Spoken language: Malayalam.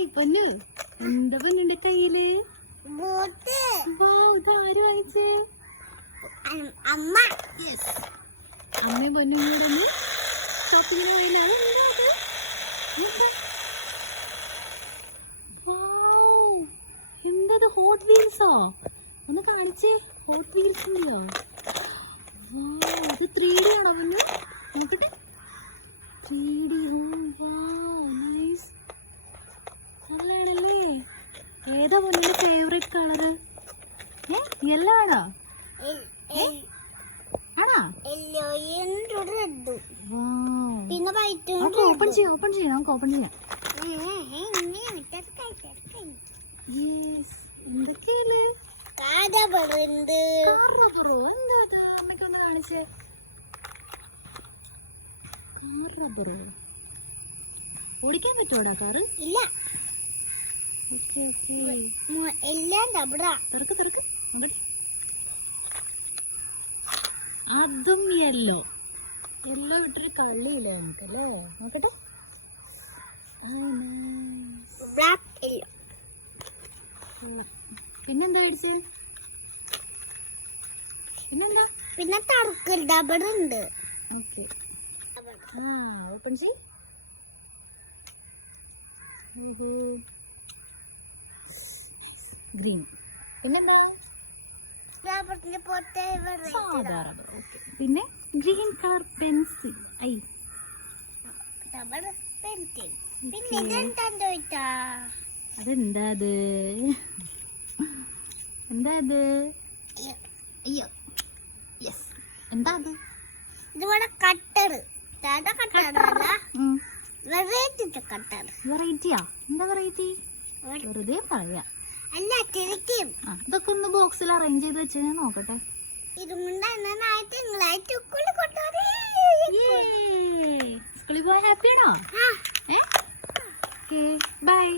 ഹായ് പൊന്നു, എന്താ പൊന്നുന്റെ കയ്യില്? ഇതാര് വായിച്ചേ? അമ്മ. അമ്മയും പൊന്നും കൂടെ ഒന്ന് ഷോപ്പിങ്ങിന് പോയില്ലാണ്. എന്തത്? ഹോട്ട് വീൽസോ? ഒന്ന് കാണിച്ചേ. ഹോട്ട് വീൽസ് ഉണ്ടോ? ഇത് 3D ആണോ പൊന്നു? നോക്കട്ടെ. 3D. നൈസ്. നല്ലതാണല്ലേ. ഏതാ പൊന്നിന്റെ ഫേവറേറ്റ് കളറ്? യെല്ലോ ആണോ? ആണോ? പിന്നെ വൈറ്റ്. ഓപ്പൺ ചെയ്യാം, ഓപ്പൺ ചെയ്യാം, നമുക്ക് ഓപ്പൺ ചെയ്യാം. എന്തൊക്കെയല്ലേ? അമ്മയ്ക്കൊന്ന് കാണിച്ചേ. കാർ റബ്ബറോ? ഓടിക്കാൻ പറ്റുമോടാ കാറ്? ഇല്ല. Okay okay. എല്ലാം റബ്ബറാ. തിരക്ക് തിരക്ക്. അതും യെല്ലോ. യെല്ലോ ഇട്ടൊരു കള്ളിയില്ല നമുക്കല്ലേ. നോക്കട്ടെ. പിന്നെന്താ മേടിച്ചേ? പിന്നെന്താ? പിന്നെ ടർക്കിൾ ഡബർ ഉണ്ട്. ഓക്കെ. ഓപ്പൺ ചെയ്. ഗ്രീൻ. പിന്നെന്താ? സാധാ റബ്ബർ. ഓക്കെ. പിന്നെ ഗ്രീൻ കളർ പെൻസിൽ. അതെന്താ അത്? എന്താ അത്? അയ്യോ, യെസ്. എന്താ അത്? ഇതിവിടെ കട്ടർ. വെറൈറ്റിയാ? എന്താ വെറൈറ്റി? വെറുതെ പറയാ. അല്ല, തിരിക്കും. ഇതൊക്കെ ഒന്ന് ബോക്സിൽ അറേഞ്ച് ചെയ്ത് വെച്ച് ഞാൻ നോക്കട്ടെ. സ്കൂളിൽ പോയാൽ ഹാപ്പിയാണോ? ബൈ.